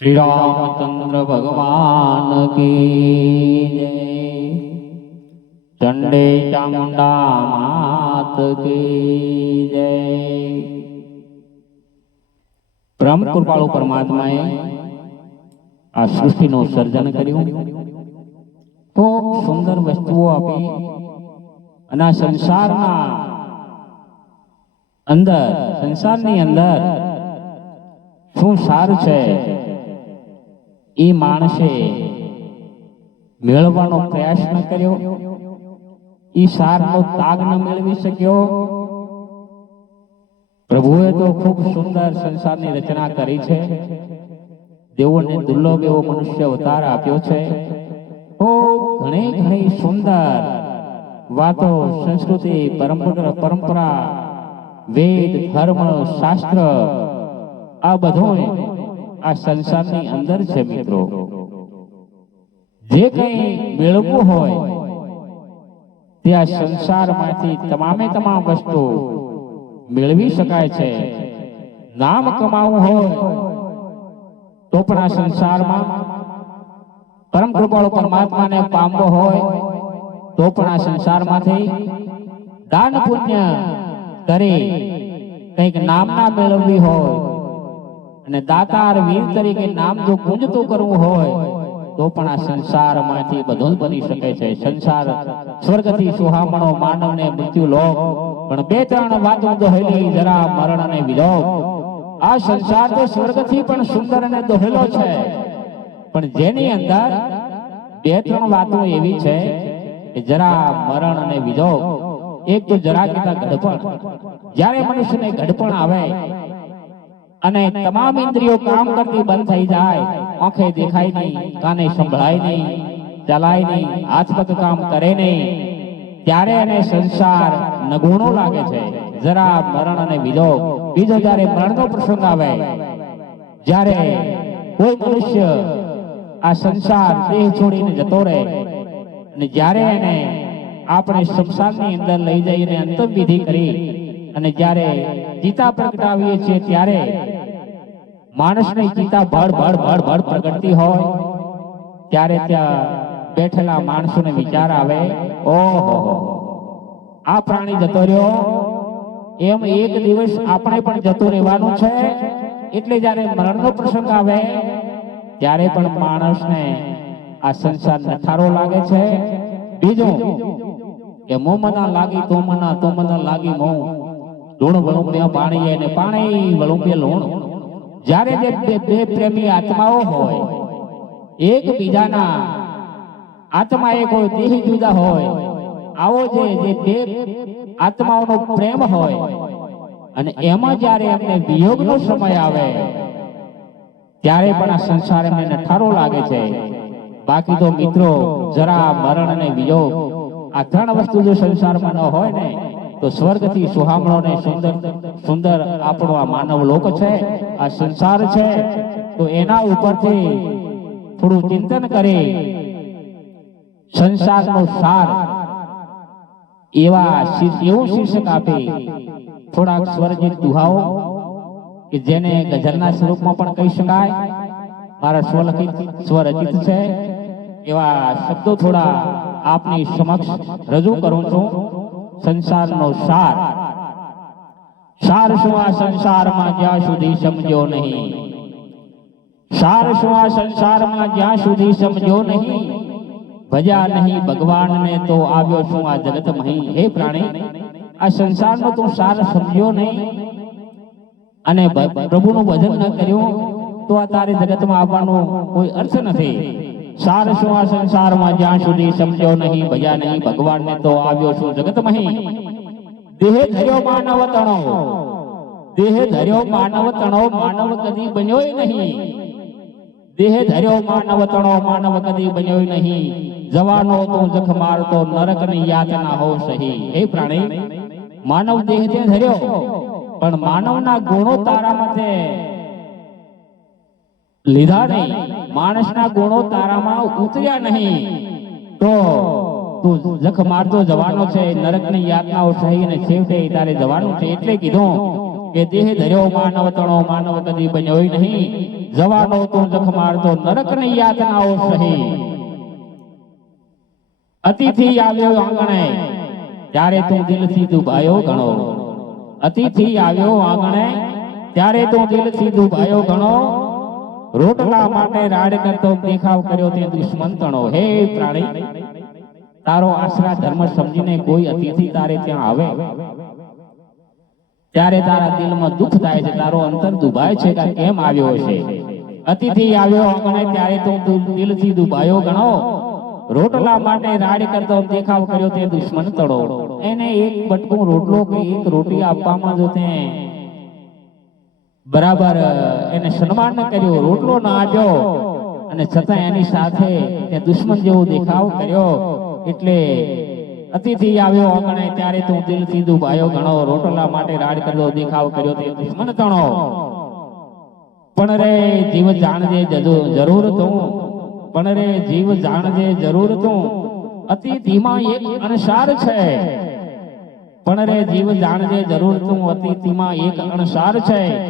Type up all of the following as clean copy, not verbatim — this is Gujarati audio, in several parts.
श्री रामचंद्र भगवान की जय। चंडे चामुंडा मात की जय। परम कृपाळु परमात्माए आ सृष्टिનું સર્જન કર્યું, ખૂબ સુંદર વસ્તુઓ આપી અને આ સંસારની અંદર શું સાર છે એ માણસે મેળવવાનો પ્રયાસ ન કર્યો, એ સારનો તાગ ન મેળવી શક્યો। પ્રભુએ તો ખૂબ સુંદર સંસારની રચના કરી છે, દેવોને દુર્લભ એવો મનુષ્ય અવતાર આપ્યો છે। ખૂબ ઘણી સુંદર વાતો, સંસ્કૃતિ, પરંપરા, વેદ, ધર્મ, શાસ્ત્ર આ બધું આ સંસારની અંદર છે। મિત્રો, જે કંઈ મેળવવું હોય તે આ સંસારમાંથી તમામ વસ્તુ મેળવી શકાય છે। નામ કમાવું હોય તો પણ આ સંસારમાં, પરમ કૃપાળુ પરમાત્માને પામવો હોય તો પણ આ સંસારમાંથી દાન પુણ્ય કરી કંઈક નામના મેળવવી હોય અને દાતાર વીર તરીકે નામ જો ગુંજતું કરવું હોય તો પણ આ સંસારમાંથી બધું જ બની શકે છે। સંસાર સ્વર્ગથી સુહામણો, માનવને મૃત્યુ લોક, પણ બે ત્રણ વાતો દોહેલી, જરા મરણ અને વિલોપ। આ સંસાર તો સ્વર્ગથી પણ સુંદર અને દોહેલો છે, પણ જેની અંદર બે ત્રણ વાતો એવી છે કે જરા, મરણ અને વિલોપ। એક તો જરા કહેતા ઘડપણ, જ્યારે મનુષ્યને ઘડપણ આવે અને તમામ ઇન્દ્રિયો કામ કરતી બંધ થઈ જાય, આંખે દેખાય નહીં, કાને સંભળાય નહીં, ચલાય નહીં, હાથ પગ કામ કરે નહીં, ત્યારે એને સંસાર નગુણો લાગે છે। જરા, મરણ અને વિલોપ। બીજો જ્યારે મરણનો પ્રસંગ આવે, જ્યારે કોઈ મનુષ્ય આ સંસાર દેહ છોડીને જતો રહે અને જ્યારે એને આપણે શમશાનની અંદર લઈ જઈને અંતિમ વિધિ કરી અને જ્યારે ચિતા પ્રગટાવીએ છીએ ત્યારે માણસની ચિતા ભડ પ્રગટતી હોય ત્યારે ત્યાં બેઠેલા માણસોને વિચાર આવે, ઓહો, આ પ્રાણી જતો રહ્યો, એમ એક દિવસ આપણે પણ જતું રહેવાનું છે। એટલે જ્યારે મરણનો પ્રસંગ આવે ત્યારે પણ માણસને આ સંસાર નઠારો લાગે છે। બીજું કે મોં મના લાગી તો મના લાગી મોં, લૂણ વળુંપિયા પાણી અને પાણી વળુંપિયા લૂણ। જ્યારે જે બે પ્રેમી આત્માઓ હોય, એકબીજાના આત્મા એક હોય, દેહ જુદા હોય, આવો જે બે આત્માઓનો પ્રેમ હોય અને એમાં જ્યારે એમને વિયોગનો સમય આવે ત્યારે પણ આ સંસાર એમને નઠારો લાગે છે। બાકી તો મિત્રો, જરા, મરણ અને વિયોગ આ ત્રણ વસ્તુ જો સંસારમાં ન હોય ને તો સ્વર્ગથી સુહામણો ને સુંદર આપણો આ માનવ લોક છે, આ સંસાર છે, તો એના ઉપરથી થોડું ચિંતન કરી સંસારનો સાર એવું શીર્ષક આપી થોડાક સ્વરજીત દુહાઓ કે જેને ગઝલના સ્વરૂપમાં પણ કહી શકાય, મારા સ્વરચિત છે, એવા શબ્દો થોડા આપની સમક્ષ રજૂ કરું છું। સંસારનો સાર શું આ સંસારમાં જ્યાં સુધી સમજો નહીં, સાર શું આ સંસારમાં જ્યાં સુધી સમજો નહીં, ભજ્યા નહીં ભગવાનને તો આવ્યો શું આ જગતમાં। હે પ્રાણી, આ સંસારનો તું સાર સમજ્યો નહીં અને પ્રભુનું ભજન ન કર્યું તો આ તારે જગતમાં આવવાનો કોઈ અર્થ નથી। સાર શું આ સંસારમાં જ્યાં સુધી સમજ્યો નહીં, ભજ્યા નહીં ભગવાનને તો આવ્યો શું જગતમાં। દેહ ધર્યો માનવ તણો, માનવ કદી બન્યો નહીં। દેહ ધર્યો માનવ કદી બન્યો નહીં, જવાનો તું જખ મારતો નરકની યાતના હો સહી। હે પ્રાણી, માનવ દેહ તે ધર્યો પણ માનવના ગુણો તારામાં તે લીધા નહીં, માણસના ગુણો તારામાં ઉતર્યા નહીં, તો તું જખ મારતો જવાનો છે, નરકની યાતનાઓ સહી અને છેવટે તારે જવાનું છે। એટલે કીધું કે દેહ ધર્યો માનવ તણો, માનવ કદી બન્યો નહીં, જવાનો તું જખ મારતો નરકની યાતનાઓ સહી અતિથિ આવ્યો આંગણે ત્યારે તું દિલથી દુભાયો ઘણો અતિથિ આવ્યો આંગણે ત્યારે તું દિલથી દુભાયો ઘણો રોટલા માટે રાડ કરતો દેખાવ કર્યો તે દુશ્મન તણો હે પ્રાણી તારો આશરા ધર્મ સમજીને કોઈ અતિથિ તારે ત્યાં આવે ત્યારે તારા દિલમાં દુઃખ થાય છે તારો અંતર દુભાય છે કે કેમ આવ્યો હશે અતિથિ આવ્યો આંગણે ત્યારે તું દિલથી દુભાયો ઘણો રોટલા માટે રાડ કરતો દેખાવ કર્યો તે દુશ્મન તળો એને એક બટકું રોટલો કે એક રોટી આપવામાં જો તે બરાબર એને સન્માન ન કર્યો રોટલો ન આપ્યો અને છતાં એની સાથે તે દુશ્મન જેવો દેખાવ કર્યો એટલે અતિથિ આવ્યો આંગણે ત્યારે તું દિલથી દુભાયો ઘણો રોટલા માટે રાડ કરતો દેખાવ કર્યો તે દુશ્મન તણો પણ રે જીવ જાણજે જરૂર તું પણ રે જીવ જાણજે જરૂર તું અતિથિમાં એક અણસાર છે પણ રે જીવ જાણજે જરૂર તું અતિથિમાં એક અણસાર છે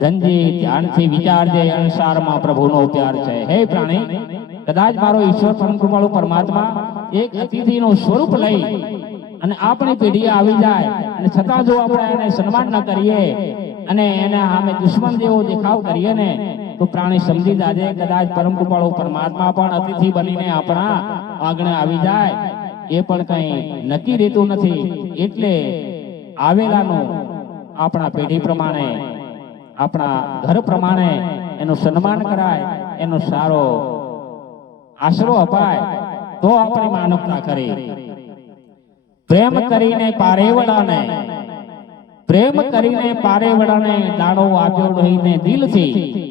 ધનજી ધ્યાનથી વિચારજે અણસારમાં પ્રભુનો પ્યાર છે હે પ્રાણી કદાચ મારો ઈશ્વર પરમ કૃપાળુ પરમાત્મા એક અતિથિનું સ્વરૂપ લઈ અને આપણી પેઢી આવી જાય અને છતાં જો આપણે એને સન્માન ન કરીએ અને એને સામે દુશ્મન જેવો દેખાવ કરીએ ને તો પ્રાણી સમજી જાજે કદાચ પરમ કૃપાળુ પરમાત્મા પણ અતિથિ બનીને આપણા આંગણે આવી જાય એ પણ કઈ નક્કી રહેતું નથી એટલે આવેલાનું આપણા પેઢી પ્રમાણે આપણા ઘર પ્રમાણે એનું સન્માન કરાય એનો સારો આશરો અપાય તો આપણી માનવતા કરી પ્રેમ કરીને પારેવડાને દાણો આપ્યો નહીં ને દિલથી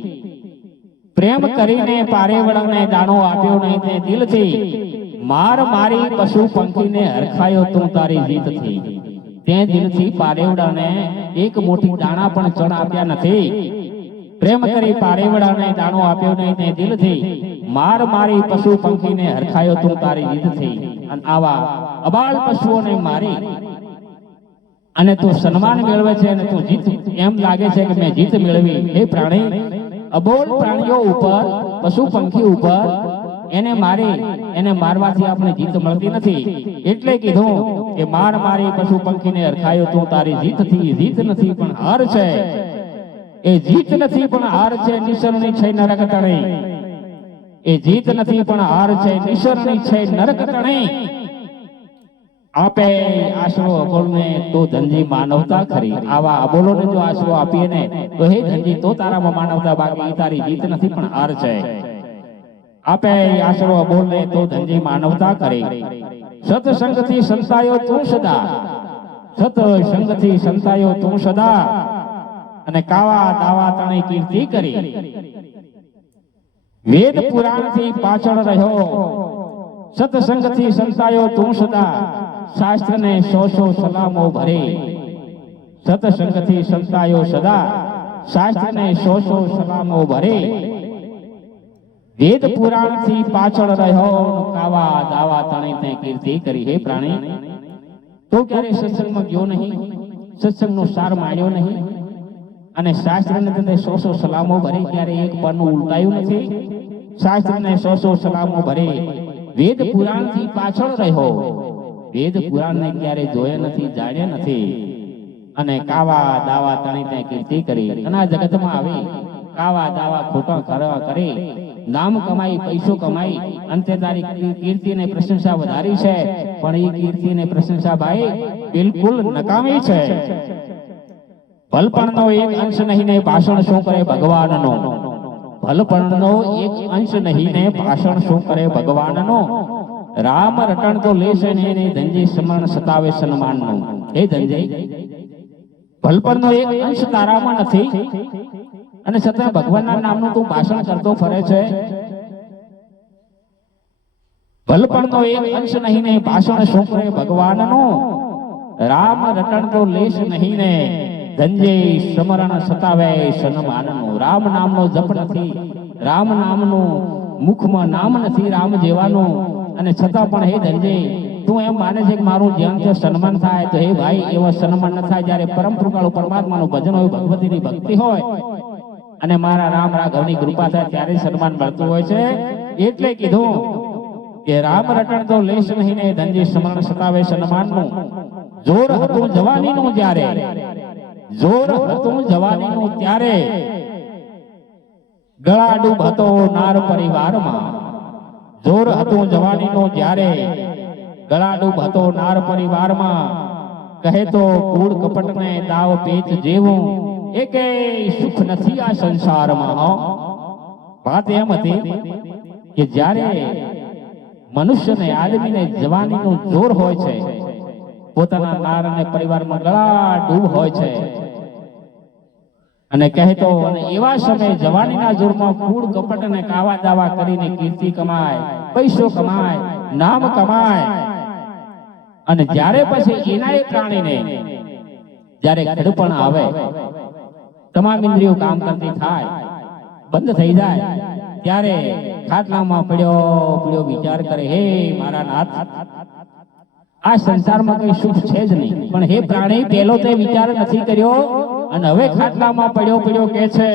પ્રેમ કરીને પારેવડાને દાણો આપ્યો નહીં ને દિલથી માર મારી પશુ પંખીને હરખાયો તું તારી જીતથી તે દિલથી પારેવડાને એક મોટી દાણા પણ ચણ આપ્યા નથી પ્રેમ કરી પારેવડાને દાણો આપ્યો નહીં તે દિલથી માર મારી પશુ પંખીને હરખાયો તું તારી જીતથી અને આવા અબાળ પશુઓને મારી અને તું સન્માન મેળવે છે અને તું જીત એમ લાગે છે કે મેં જીત મેળવી હે પ્રાણી અબોલ પ્રાણીઓ ઉપર પશુ પંખી ઉપર એને મારવાથી આપણે જીત મળતી નથી એટલે કીધું કે માર મારી પશુ પંખીને હરખાયો તું તારી જીત નથી પણ હાર છે એ જીત નથી પણ હાર છે નિસરણી છે નરક તણે એ જીત નથી પણ હાર છે નિસરણી છે નરક તણે આપે આશરો અબોલને તો ધનજી માનવતા ખરી આવા અબોલોને જો આશરો આપીએ ને તો હે ધનજી તો તારામાં માનવતા બાકી તારી જીત નથી પણ હાર છે આપે આશરો અબોલને તો ધનજી માનવતા ખરી સત્સંગથી સંતાયો તું સદા અને કાવા દાવા તણે કીર્તિ કરી વેદ પુરાણથી પાછળ રહ્યો સત્સંગથી સંતાયો તું સદા શાસ્ત્રને સો સલામો ભરે સત્સંગથી સંતાયો સદા શાસ્ત્રને સો સલામો ભરે વેદ પુરાણથી પાછળ રહ્યો કાવા દાવા તણે તે કીર્તિ કરી હે પ્રાણી તો ક્યારે સત્સંગમાં ગયો નહીં સત્સંગનો સાર માણ્યો નહીં અને શાસ્ત્રને તેને સો સલામો ભરે ક્યારે એક પરનું ઉલટાયું નથી શાસ્ત્રને સો સલામો ભરે વેદ પુરાણથી પાછળ રહ્યો વેદ પુરાણને ક્યારે જોયા નથી જાણ્યા નથી અને કાવા દાવા તણી તે કીર્તિ કરી અને આ જગતમાં આવી કાવા દાવા ખોટા કરવા કરે નામ કમાઈ પૈસો કમાઈ અંતે તારી કીર્તિ ને પ્રશંસા વધારી છે પણ એ કીર્તિ ને પ્રશંસા ભાઈ બિલકુલ નકામી છે ભલપણનો એક અંશ નહીં ને ભાષણ શું કરે ભગવાનનો ભલપણનો એક અંશ નહીં ને ભાષણ શું કરે ભગવાનનો રામ રટણ તો લેશે ને ધનજી સમરણ સતાવે સન્માનનું હે ધનજી ભલપણનો એક અંશ તારામાં નથી અને છતાં ભગવાનના નામનું તું ભાષણ કરતો ફરે છે ભલપણનો એક અંશ નહીં ને ભાષણ શું કરે ભગવાનનો રામ રટણ તો લેશ નહીં ને ધનજી સમરણ સતાવે સન્માનનું રામ નામનો જપ નથી રામ નામનું મુખમાં નામ નથી રામ જેવાનું અને છતાં પણ હે ધનજી તું એમ માને છે કે મારું જ્ઞાન છે સન્માન થાય તો હે ભાઈ એવો સન્માન ન થાય જ્યારે પરમ કૃપાળુ પરમાત્માનું ભજન હોય ભગવતીની ભક્તિ હોય અને મારા રામ રાઘવની કૃપા થાય ત્યારે સન્માન મળતું હોય છે. એટલે કીધું કે રામ રટણ તો લેશ નહીં ને ધનજી સ્મરણ સતાવે સન્માનનું. જોર હતું જવાનીનું જ્યારે, જોર હતું જવાનીનું ત્યારે, ગળા ડૂબ હતો નાર પરિવારમાં. જોર હતું જવાનીનું જ્યારે, ગળા ડૂબ હતો નાર પરિવારમાં. કહે તો કૂડ કપટને દાવ પેચ જેવું, એકે સુખ નથી આ સંસારમાં. વાત એમ હતી કે જ્યારે મનુષ્યને આદમીને જવાનીનું જોર હોય છે, પોતાના નાર અને પરિવારમાં ગળા ડૂબ હોય છે, અને કહેતો અને એવા સમયે જવાનીના જોરમાં કૂડ કપટ અને કાવા દાવા કરીને કીર્તિ કમાય, પૈસો કમાય, નામ કમાય, અને જ્યારે પછી એના એ પ્રાણીને જ્યારે ઘડપણ આવે, તમામ ઇન્દ્રિયો કામ કરતી થાય, બંધ થઈ જાય, ત્યારે ખાટલામાં પડ્યો પડ્યો વિચાર કરે, હે મારા નાથ, આ સંસારમાં કઈ સુખ છે જ નહીં. પણ હે પ્રાણી, પેલો તે વિચાર નથી કર્યો, અને હવે ખાટલામાં પડ્યો પડ્યો કે છે,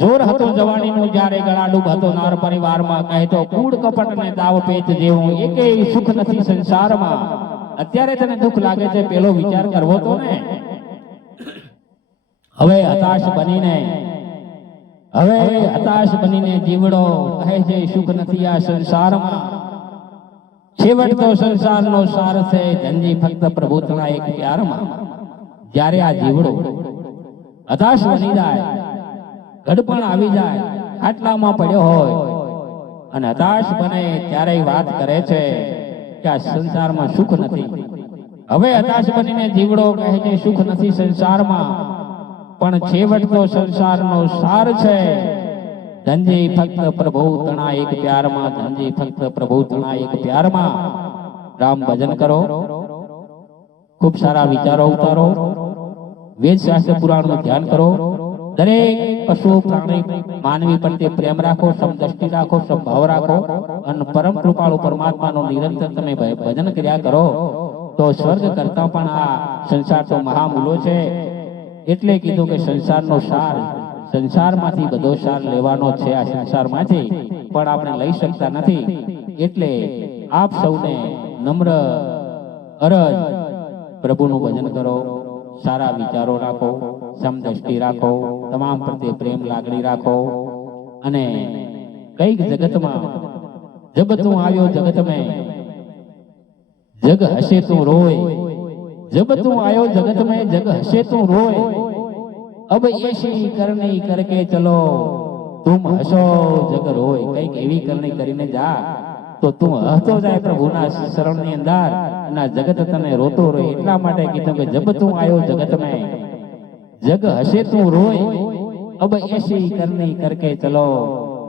જોર હતો જવાનીનું જ્યારે, ગળા ડૂબ હતો નાર પરિવારમાં. કહે તો કૂડ કપટ ને દાવ પેચ જેવું, એકેય સુખ નથી સંસારમાં. અત્યારે તને દુઃખ લાગે છે, પેલો વિચાર કરવો તો ને. હવે હતાશ બનીને જીવડો કહે છે, સુખ નથી આ સંસારમાં. છેવટ તો સંસારનો સાર છે, ધનજી ફક્ત પ્રભુના એક પ્યારમાં. જ્યારે આ જીવડો હતાશ બની જાય, ઘડપણ આવી જાય, ખાટલામાં પડ્યો હોય અને હતાશ બને, ત્યારે વાત કરે છે કે આ સંસારમાં સુખ નથી. હવે હતાશ બનીને જીવડો કહે છે, સુખ નથી સંસારમાં, પણ છેવટ તો સંસારનો સાર છે, ધનજી ફક્ત પ્રભુ તણા એક પ્યારમાં. ધનજી ફક્ત પ્રભુ તણા એક પ્યારમાં. રામ ભજન કરો, ખૂબ સારા વિચારો ઉતારો, વેદ શાસ્ત્ર પુરાણનું ધ્યાન કરો, દરેક પશુ પ્રાણી માનવી પ્રત્યે પ્રેમ રાખો, સમદ્રષ્ટિ રાખો, સમભાવ રાખો, અને પરમ કૃપાળુ પરમાત્માનું નિરંતર તમે ભજન કર્યા કરો, તો સ્વર્ગ કરતા પણ આ સંસાર તો મહામૂલો છે. એટલે કીધું કે સંસારનો સાર, સંસારમાંથી બધો સાર લેવાનો છે, આ સંસારમાંથી, પણ આપણે લઈ શકતા નથી. એટલે આપ સૌને નમ્ર અરજ, પ્રભુનું ભજન કરો, સારા વિચારો રાખો, સમદ્રષ્ટિ રાખો, તમામ પ્રત્યે પ્રેમ લાગણી રાખો, અને કઈક જગતમાં જબ તું આવ્યો જગત में जग हसे तू रोए, जब तू आयो जगत में जग हसे तू रोए, अब ऐसी करनी करके चलो तुम हसो जग रोए. कईक एवी करनी કરીને જા તો તું હસતો જાય પ્રભુના શરણની અંદર, ના જગત તને રોતો રહે. એટલા માટે કીધું કે જબ તું આયો જગત में जग हसे तू रोए, अब ऐसी करनी करके चलो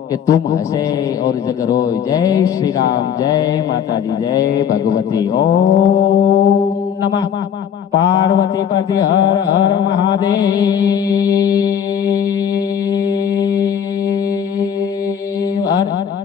कि तुम हंसे और जग रोए. जय श्री राम, जय माता जी, जय भगवती. ओम नमः पार्वती पति हर हर महादेव.